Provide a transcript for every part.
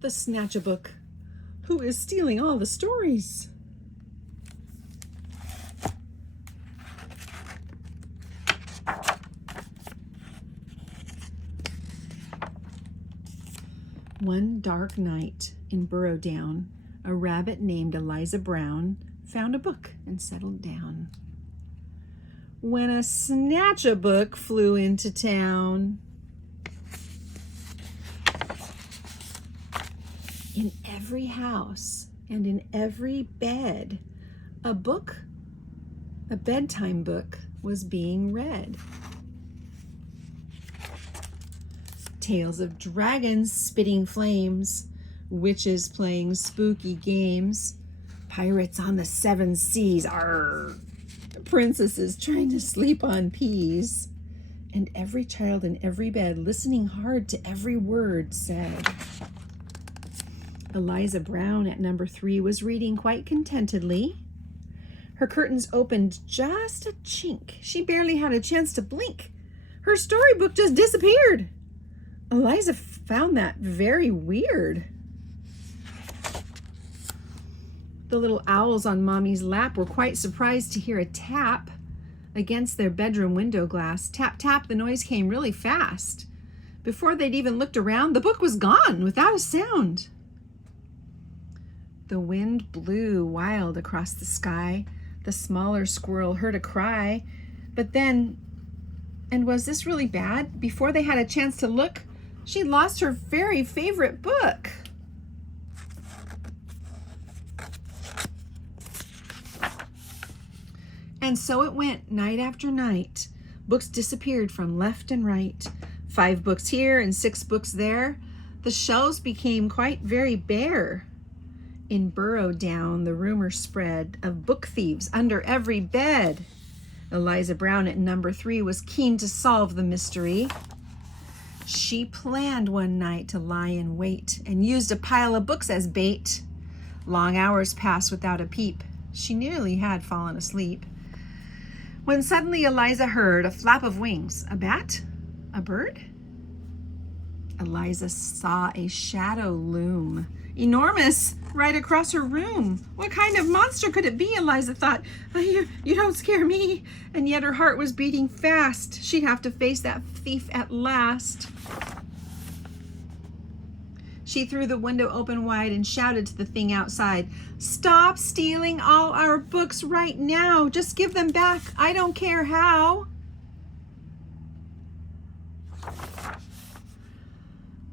The Snatchabook. Who is stealing all the stories? One dark night in Burrowdown, a rabbit named Eliza Brown found a book and settled down. When a Snatchabook flew into town. In every house and in every bed, a bedtime book, was being read. Tales of dragons spitting flames, witches playing spooky games, pirates on the 7 seas, arr, princesses trying to sleep on peas, and every child in every bed listening hard to every word said. Eliza Brown at number 3 was reading quite contentedly. Her curtains opened just a chink. She barely had a chance to blink. Her storybook just disappeared. Eliza found that very weird. The little owls on Mommy's lap were quite surprised to hear a tap against their bedroom window glass. Tap, tap, the noise came really fast. Before they'd even looked around, the book was gone without a sound. The wind blew wild across the sky. The smaller squirrel heard a cry. But then, and was this really bad? Before they had a chance to look, she'd lost her very favorite book. And so it went night after night. Books disappeared from left and right. 5 books here and 6 books there. The shelves became quite very bare. In Burrowdown, the rumor spread of book thieves under every bed. Eliza Brown at number 3 was keen to solve the mystery. She planned one night to lie in wait and used a pile of books as bait. Long hours passed without a peep. She nearly had fallen asleep, when suddenly Eliza heard a flap of wings. A bat? A bird? Eliza saw a shadow loom, enormous, right across her room. What kind of monster could it be? Eliza thought. You don't scare me. And yet her heart was beating fast. She'd have to face that thief at last. She threw the window open wide and shouted to the thing outside, "Stop stealing all our books right now. Just give them back. I don't care how."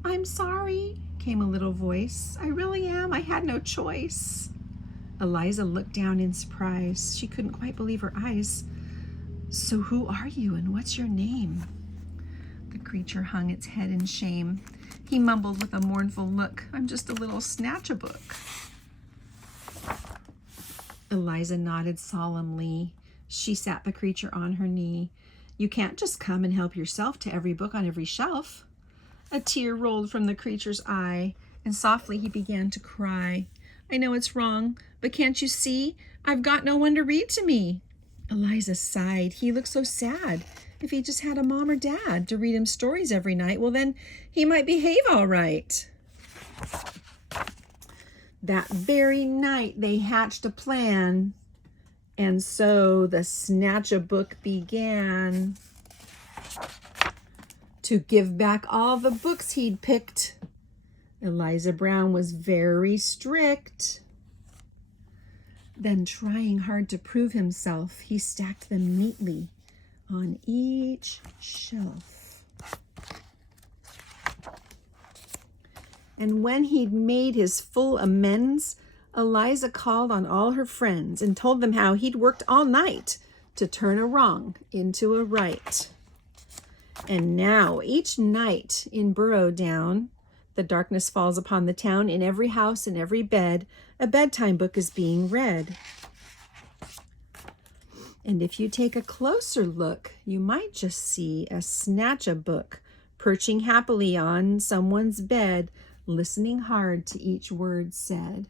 "I'm sorry," came a little voice. "I really am. I had no choice." Eliza looked down in surprise. She couldn't quite believe her eyes. "So who are you and what's your name?" The creature hung its head in shame. He mumbled with a mournful look, "I'm just a little Snatchabook." Eliza nodded solemnly. She sat the creature on her knee. "You can't just come and help yourself to every book on every shelf." A tear rolled from the creature's eye, and softly he began to cry. "I know it's wrong, but can't you see? I've got no one to read to me." Eliza sighed. He looked so sad. If he just had a mom or dad to read him stories every night, well, then he might behave all right. That very night they hatched a plan, and so the Snatchabook began to give back all the books he'd picked. Eliza Brown was very strict. Then, trying hard to prove himself, he stacked them neatly on each shelf. And when he'd made his full amends, Eliza called on all her friends and told them how he'd worked all night to turn a wrong into a right. And now, each night in Burrowdown, the darkness falls upon the town. In every house, in every bed, a bedtime book is being read. And if you take a closer look, you might just see a Snatchabook perching happily on someone's bed, listening hard to each word said.